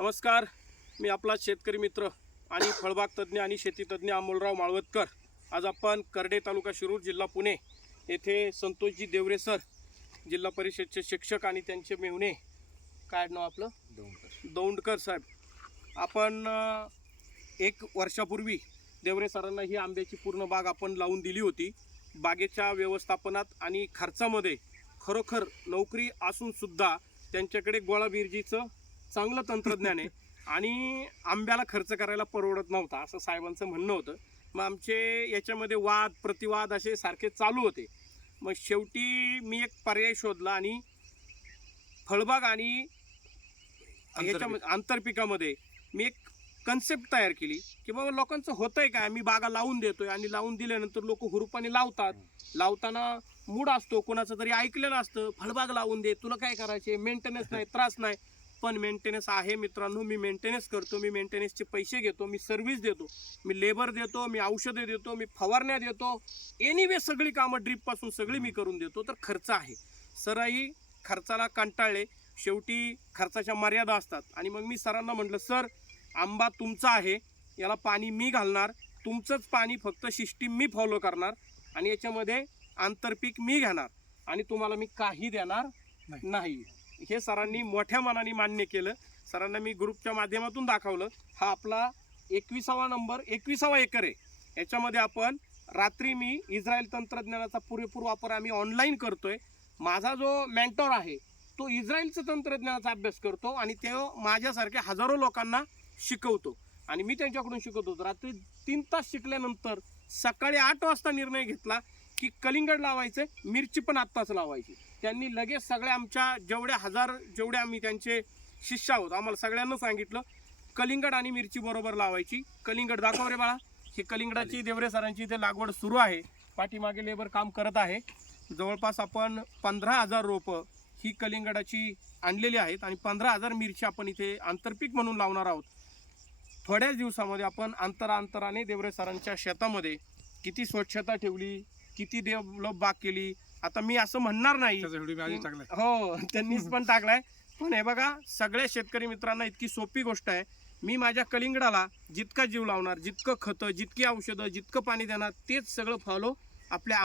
नमस्कार, मी आपला शेतकरी मित्र आणि फळबाग तज्ज्ञ आणि शेती तज्ज्ञ अमोलराव माळवतकर। आज आपण करडे तालुका शिरूर जिल्हा पुणे येथे संतोषजी देवरे सर, जिल्हा परिषदचे शिक्षक आणि त्यांचे मेहुणे, काय नाव आपलं, दौंडकर साहेब। आपण 1 वर्षापूर्वी देवरे सरांना ही आंब्याची पूर्ण बाग आपण लावून दिली होती। बागेच्या व्यवस्थापनात आणि खर्चामध्ये खरोखर नोकरी असून सुद्धा त्यांच्याकडे गोळा बिरजीचं चांगलं तंत्रज्ञान आहे आणि आंब्याला खर्च करायला परवडत नव्हता असं साहेबांचं म्हणणं होतं। मग आमचे याच्यामध्ये वाद प्रतिवाद असे सारखे चालू होते। मग शेवटी मी एक पर्याय शोधला आणि फळबाग आणि याच्यामध्ये आंतरपिकामध्ये मी एक कन्सेप्ट तयार केली की बाबा लोकांचं होतंय काय, मी बागा लावून देतोय आणि लावून दिल्यानंतर लोक हुरूपाने लावतात, लावताना मूड असतो, कोणाचं तरी ऐकलेलं असतं, फळबाग लावून दे, तुला काय करायचे, मेंटेनन्स नाही, त्रास नाही। पण मेंटेनन्स आहे मित्रांनो, मी मेंटेनन्स करतो, मी मेंटेनन्सचे पैसे घेतो, मी सर्व्हिस देतो, मी लेबर देतो, मी औषधे देतो, मी फवारण्या देतो, एनिवे सगळी कामं ड्रीपपासून सगळी मी करून देतो। तर खर्च आहे, सरही खर्चाला कंटाळले, शेवटी खर्चाच्या मर्यादा असतात। आणि मग मी सरांना म्हटलं, सर आंबा तुमचा आहे, याला पाणी मी घालणार, तुमचंच पाणी फक्त सिस्टीम मी फॉलो करणार आणि याच्यामध्ये आंतरपीक मी घेणार आणि तुम्हाला मी काही देणार नाही। हे सरांनी मोठ्या मनाने मान्य केलं। सरांना मी ग्रुपच्या माध्यमातून दाखवलं। हा आपला 21वा नंबर 21वा एकर आहे। याच्यामध्ये आपण रात्री मी इस्रायल तंत्रज्ञानाचा पुरेपूर वापर आम्ही ऑनलाईन करतोय। माझा जो मेंटॉर आहे तो इस्रायलचं तंत्रज्ञानाचा अभ्यास करतो आणि ते माझ्यासारख्या हजारो लोकांना शिकवतो आणि मी त्यांच्याकडून शिकवतो। रात्री 3 तास शिकल्यानंतर सकाळी 8 वाजता निर्णय घेतला की कलिंगड लावायचं, मिरची पण आत्ताच लावायची। त्यांनी लगेच सगळ्या आमच्या जेवढे आम्ही त्यांचे शिष्य आहोत, आम्हाला सगळ्यांना सांगितलं कलिंगड आणि मिरची बरोबर लावायची। कलिंगड दाखव रे बाळा, ही कलिंगडाची देवरे सरांची इथे लागवड सुरू आहे, पाठीमागे लेबर काम करत आहे। जवळपास आपण 15,000 रोपं ही कलिंगडाची आणलेली आहेत आणि 15,000 मिरची आपण इथे आंतरपीक म्हणून लावणार आहोत। थोड्याच दिवसामध्ये आपण अंतराने देवरे सरांच्या शेतामध्ये किती स्वच्छता ठेवली, किती डेव्हलप बाग केली, आता मी असं म्हणणार नाही, हो त्यांनीच पण टाकलाय। पण हे बघा, सगळ्या शेतकरी मित्रांना इतकी सोपी गोष्ट आहे, मी माझ्या कलिंगडाला जितका जीव लावणार, जितकं खतं, जितकी औषधं, जितकं पाणी देणार, तेच सगळं फॉलो आपल्या